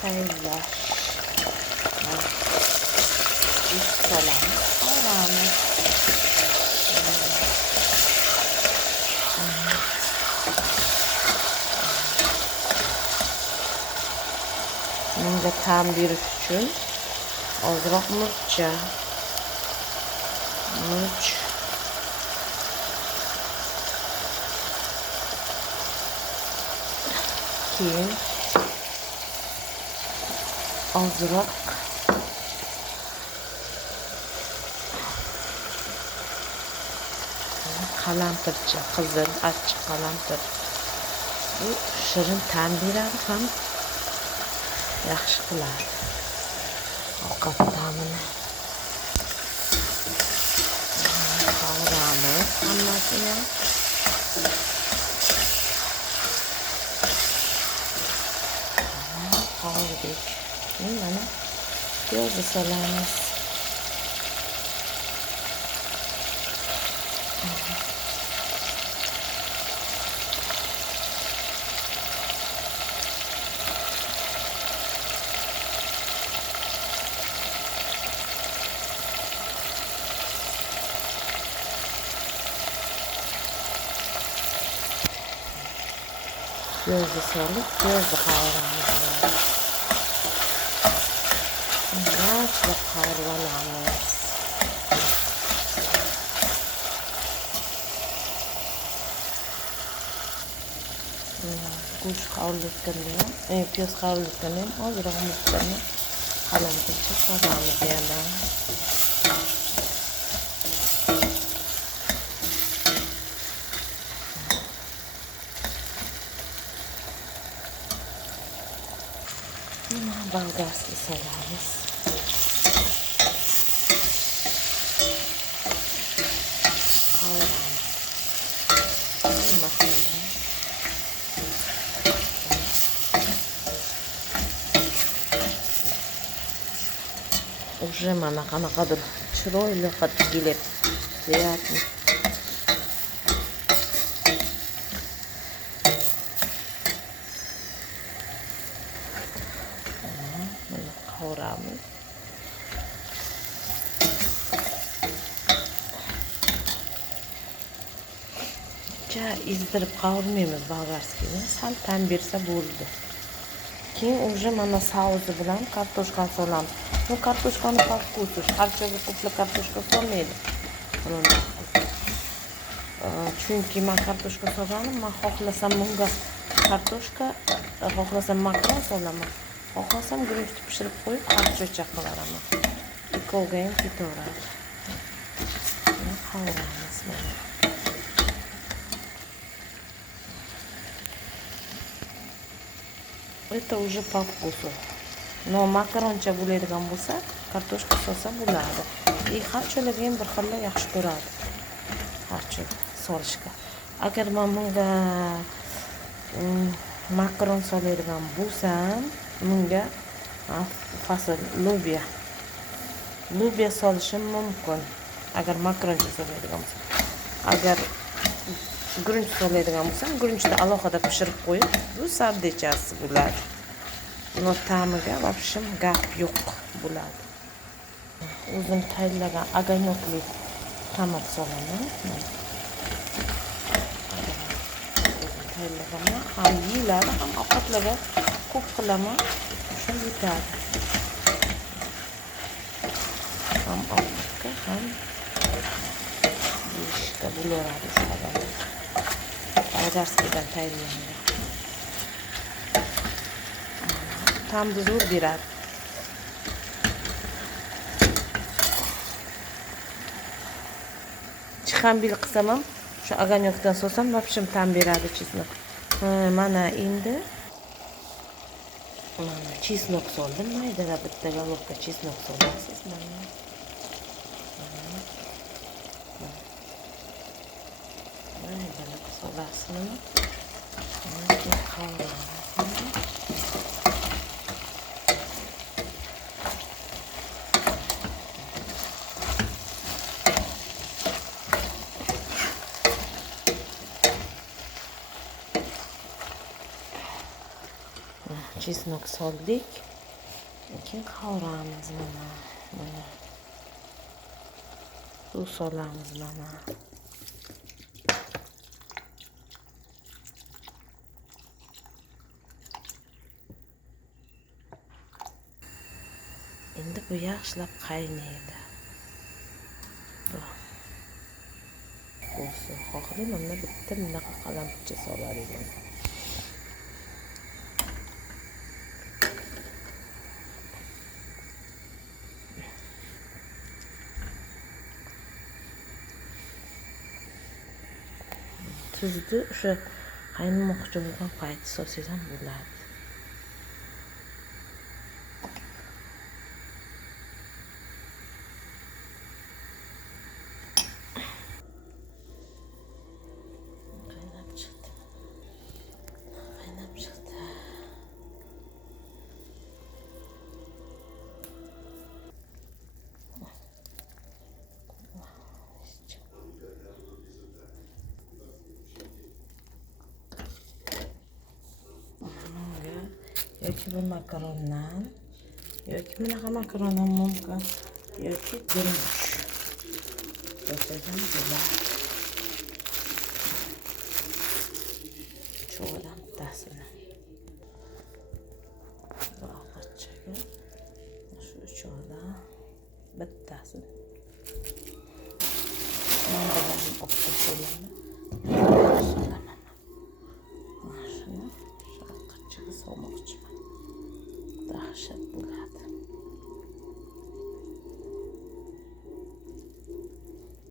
tayyorlash. Go'sht solamiz, qovuramiz. Bunga ta'm berish uchun ozroq murch, keyin ozroq qalampircha, qizil achchiq qalampir. Bu shirin ta'm beradi ham yaxshi qiladi ovqat ta'mini. Qovuramiz hammasini. Qovurdik. Mana piyozni solamiz. Piyozni solib, piyozni qovuramiz. Yaxshilab qovurib olamiz. Go'sht qovurilayotganda ham, piyoz qovurilayotganda ham ozroq murchani qalampircha solamiz yana. Bolgarskiy solamiz. Qovuramiz. Уже mana qanaqadir chiroyli hid kelib deyapti. Qovuramiz. Ezdirib qovurmaymiz bolgarskiyni, sal ta'm bersa bo'ldi. Keyin уже mana sauzi bilan kartoshkani solamiz. Bu kartoshkani по вкусу. Harchaga ko'plab kartoshka solmaydi. Chunki men kartoshka solganim, men xohlasam bunga kartoshka, xohlasam makaron solaman. Xohlasam guruchni pishirib qo'yib, harchacha qilaman. Ikkovga ham ketaveradi. Qovuramiz mana. Это уже по вкусу. Но makaroncha bo'ladigan bo'lsa, kartoshka solsa bo'ladi. Harchalarga ham bir xil yaxshi ko'radi. Harcha solishga. Agar men bunga makaron soladigan bo'lsam, bunga fasol, lobiya solishim mumkin. Agar makaroncha soladigan bo'lsam. Agar guruch soladigan bo'lsam, guruchni alohida pishirib qo'yib, bu sardechasi bo'ladi. Buni ta'miga vobshim gap yo'q bo'ladi. O'zim tayyorlagan aganokli tomat solaman. Tayyorlagaman, ham yeyiladi, ham ovqatlarga ko'p qilaman. Shu yetadi. Ham ovqatga, ham yeyishga bo'laveradi shu odamlar. Bolgarskiydan tayyorlangan. Ta'mni zo'r beradi. Chixambil qilsam ham, shu aganyokdan solsam, vobshim ta'm beradi chesnok. Mana endi chesnok soldim. Maydada bitta golovka chesnok solasiz. Maydada solasizmi? chesnok soldik. Keyin qovuramiz mana. Suv solamiz mana. Endi bu yaxshilab qaynaydi. Bo'lsa, xohlayman mana bitta bunaqa qalampircha solar edim. Tuzni o'sha qaynamoqchi bo'lgan payti solsangiz ham bo'ladi. Qaynab chiqdi. Yoki bu makarondan, yoki bunaqa makaron ham mumkin, yoki guruch. Qo'shsam bo'ladi. Cho'g'dan bittasini. Bu og'irchaga shu cho'g'dan bittasini.